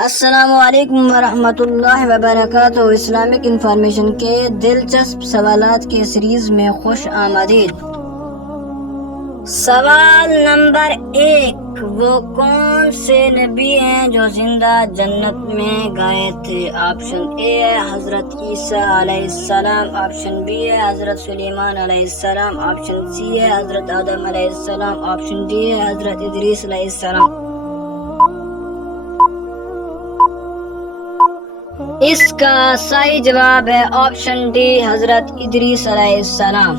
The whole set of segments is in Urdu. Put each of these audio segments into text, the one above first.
السلام علیکم ورحمۃ اللہ وبرکاتہ۔ اسلامک انفارمیشن کے دلچسپ سوالات کے سیریز میں خوش آمدید۔ سوال نمبر 1، وہ کون سے نبی ہیں جو زندہ جنت میں گئے تھے؟ آپشن اے ہے حضرت عیسیٰ علیہ السلام، آپشن بی ہے حضرت سلیمان علیہ السلام، آپشن سی ہے حضرت آدم علیہ السلام، آپشن ڈی ہے حضرت ادریس علیہ السلام۔ اس کا صحیح جواب ہے آپشن ڈی، حضرت ادریس علیہ السلام۔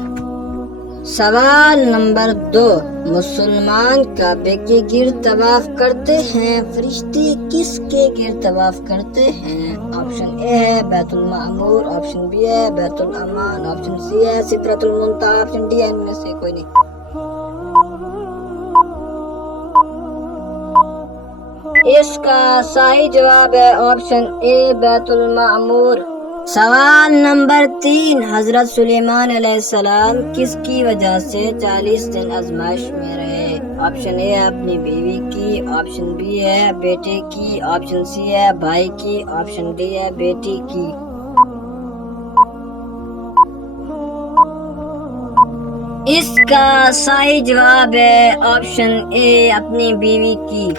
سوال نمبر 2، مسلمان کعبے کے گرد طواف کرتے ہیں، فرشتے کس کے گرد طواف کرتے ہیں؟ آپشن اے ہے بیت المعمور، آپشن بی ہے بیت الامان، آپشن سی ہے سدرۃ المنتہی، آپشن ڈی ہے ان میں سے کوئی نہیں۔ اس کا صحیح جواب ہے آپشن اے بیت المعمور۔ سوال نمبر 3، حضرت سلیمان علیہ السلام کس کی وجہ سے 40 دن آزمائش میں رہے؟ آپشن اے ہے اپنی بیوی کی، آپشن بی ہے بیٹے کی، آپشن سی ہے بھائی کی، آپشن ڈی ہے بیٹی کی۔ اس کا صحیح جواب ہے آپشن اے اپنی بیوی کی۔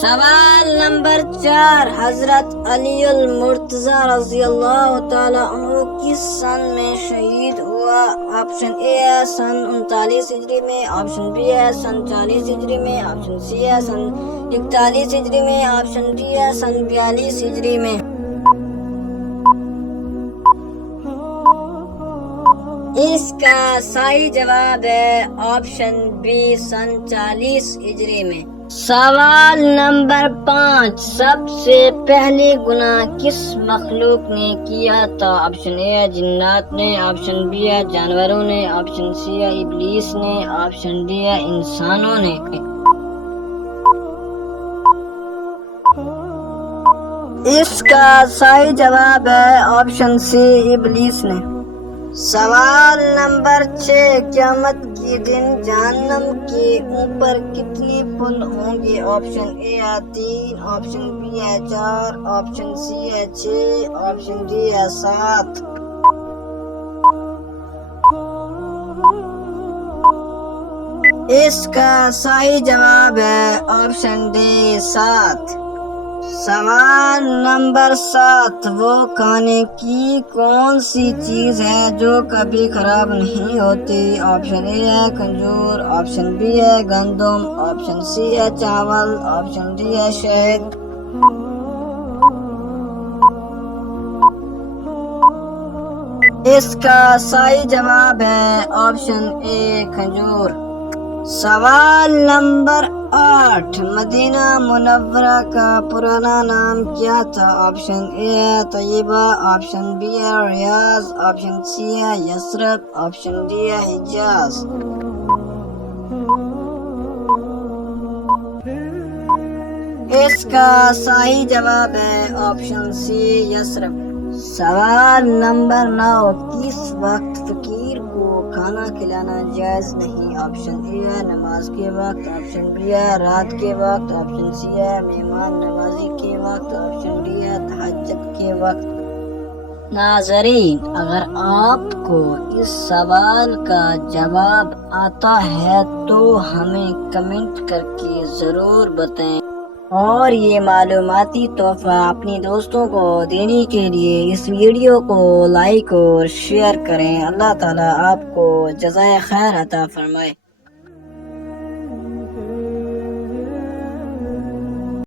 سوال نمبر 4، حضرت علی المرتضیٰ رضی اللہ تعالیٰ عنہ کس سن میں شہید ہوا؟ آپشن اے ہے سن 39 ہجری میں، آپشن بی ہے سن 40 ہجری میں، آپشن سی ہے سن 41 ہجری میں، آپشن ڈی ہے سن 42 ہجری میں۔ اس کا صحیح جواب ہے آپشن بی سن 40 ہجری میں۔ سوال نمبر 5، سب سے پہلے گناہ کس مخلوق نے کیا تھا؟ آپشن اے ہے جنات نے، آپشن بی ہے جانوروں نے، آپشن سی ہے ابلیس نے، آپشن ڈی ہے انسانوں نے۔ اس کا صحیح جواب ہے آپشن سی ابلیس نے۔ سوال نمبر 6، قیامت کے دن جہنم کے اوپر کتنے پل ہوں گے؟ آپشن اے ہے 3، آپشن بی ہے 4، آپشن سی ہے 6، آپشن ڈی ہے 7۔ اس کا صحیح جواب ہے آپشن ڈی 7۔ سوال نمبر 7، وہ کھانے کی کون سی چیز ہے جو کبھی خراب نہیں ہوتی؟ آپشن اے ہے کھجور، آپشن بی ہے گندم، آپشن سی ہے چاول، آپشن ڈی ہے شہد۔ اس کا صحیح جواب ہے آپشن اے کھجور۔ سوال نمبر 8، مدینہ منورہ کا پرانا نام کیا تھا؟ آپشن اے ہے طیبہ، آپشن بی ہے ریاض، آپشن سی ہے یثرب، آپشن ڈی ہے حجاز۔ اس کا صحیح جواب ہے آپشن سی یثرب۔ سوال نمبر 9، کس وقت فقیر کو کھانا کھلانا جائز نہیں؟ آپشن اے ہے نماز کے وقت، آپشن بی ہے رات کے وقت، آپشن سی ہے مہمان نوازی کے وقت، آپشن ڈی ہے تہجد کے وقت۔ ناظرین، اگر آپ کو اس سوال کا جواب آتا ہے تو ہمیں کمنٹ کر کے ضرور بتائیں، اور یہ معلوماتی تحفہ اپنی دوستوں کو دینے کے لیے اس ویڈیو کو لائک اور شیئر کریں۔ اللہ تعالیٰ آپ کو جزائے خیر عطا فرمائے۔